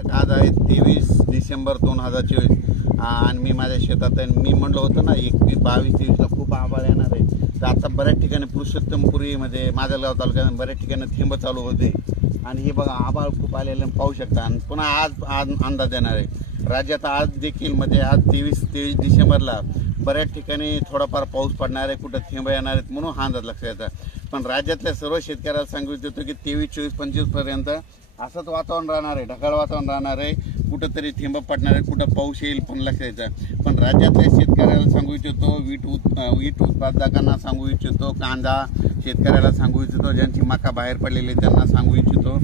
आज आहे 23 डिसेंबर 2024 आणि मी माझ्या शेतात आहे। मी म्हणलं होतं ना 21, 22, 23ला खूप आभाळ येणार आहे। तर आता बऱ्याच ठिकाणी पुरुषोत्तमपुरीमध्ये माजलगाव तालुक्यात बऱ्याच ठिकाणी थेंब चालू होते आणि हे बघा आभाळ खूप आलेलं पाहू शकता। आणि पुन्हा आज अंदाज येणार आहे राज्यात। आज देखील म्हणजे आज 23 डिसेंबरला बऱ्याच ठिकाणी थोडाफार पाऊस पडणार आहे, कुठं थेंब येणार आहेत म्हणून हा अंदाज लक्षात येतो। पण राज्यातल्या सर्व शेतकऱ्याला सांगू इच्छितो की 23, 24, 25 पर्यंत असंच वातावरण राहणार आहे, ढगाळ वातावरण राहणार आहे। कुठंतरी थेंब पडणार आहे, कुठं पाऊस येईल पण लक्षात यायचं। पण राज्यातल्या शेतकऱ्याला सांगू इच्छितो, वीट उत्पादकांना सांगू इच्छितो, कांदा शेतकऱ्याला सांगू इच्छितो, ज्यांची मका बाहेर पडलेली त्यांना सांगू इच्छितो,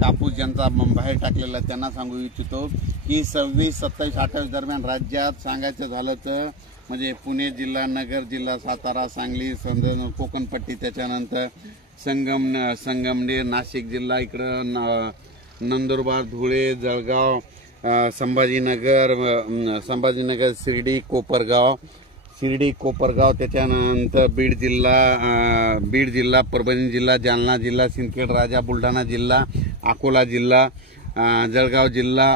कापूस ज्यांचा बाहेर टाकलेला त्यांना सांगू इच्छितो की 26, 27, 28 दरम्यान राज्यात सांगायचं झालं तर म्हणजे पुणे जिल्हा, नगर जिल्हा, सातारा, सांगली, कोकणपट्टी, त्याच्यानंतर संगमनेर, नाशिक जिल्हा, इकडं नंदुरबार, धुळे, जळगाव, संभाजीनगर, शिर्डी, कोपरगाव, त्याच्यानंतर बीड जिल्हा, परभणी जिल्हा, जालना जिल्हा, सिंदखेड राजा, बुलढाणा जिल्हा, अकोला जिल्हा, जळगाव जिल्हा,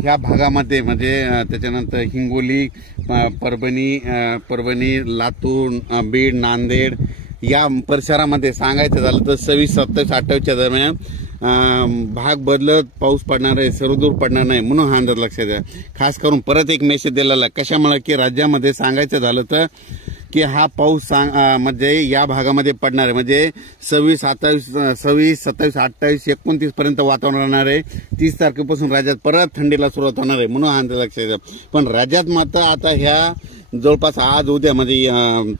ह्या भागामध्ये म्हणजे त्याच्यानंतर हिंगोली, परभणी, लातूर, बीड, नांदेड या परिसरामध्ये सांगायचं झालं तर 26, 27, 28च्या दरम्यान भाग बदलत पाऊस पडणार आहे, सर्वदूर पडणार नाही म्हणून हा अंदाज लक्षात घ्या। खास करून परत एक मेसेज दिलेला कशामुळे की राज्यामध्ये सांगायचं झालं तर की हा पाऊस म्हणजे या भागामध्ये पडणार आहे, म्हणजे 26, 27, 28, 29 पर्यंत वातावरण राहणार आहे। 30 तारखेपासून राज्यात परत थंडीला सुरुवात होणार आहे म्हणून हा अंदाज लक्षात घ्या। पण राज्यात मात्र आता ह्या जवळपास आज उद्या म्हणजे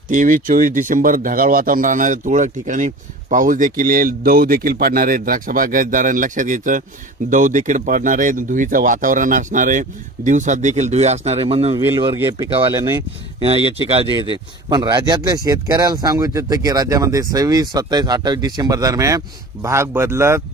23, 24 डिसेंबर ढगाळ वातावरण राहणार आहे। तुरळक ठिकाणी पाऊस देखील येईल, दव देखील पडणार आहे। द्राक्ष बागायतदारांनी लक्षात घ्यायचं, दव देखील पडणार आहे, धुळीचं वातावरण असणार आहे, दिवसात देखील धुळी असणार आहे म्हणून वेलवर्गीय पिकावाल्याने याची काळजी घेते। पण राज्यातल्या शेतकऱ्याला सांगू इच्छितो की राज्यामध्ये 26, 27, 28 डिसेंबर दरम्यान भाग बदलत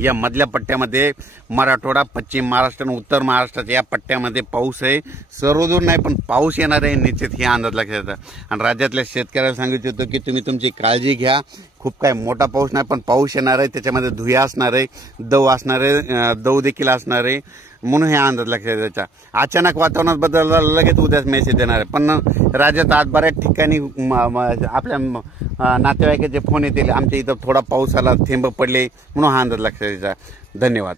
या मधल्या पट्ट्यामध्ये मराठवाडा, पश्चिम महाराष्ट्र आणि उत्तर महाराष्ट्राच्या या पट्ट्यामध्ये पाऊस आहे। सर्वदूर नाही पण पाऊस येणार आहे निश्चित, हे अंदाज लक्षात येतं। आणि राज्यातल्या शेतकऱ्याला सांगितलं होतं की तुम्ही तुमची काळजी घ्या, खूप काय मोठा पाऊस नाही पण पाऊस येणार आहे, त्याच्यामध्ये धुया असणार आहे, दव देखील असणार आहे म्हणून हे अंदाज लक्षात द्यायचा। अचानक वातावरणात बदलला लगेच उद्याच मेसेज देणार आहे। पण राज्यात आज बऱ्याच ठिकाणी आपल्या नातेवाईकाचे फोन येतील, आमच्या इथं थोडा पाऊस आला, थेंब पडले म्हणून हा अंदाज लक्षात द्यायचा। धन्यवाद।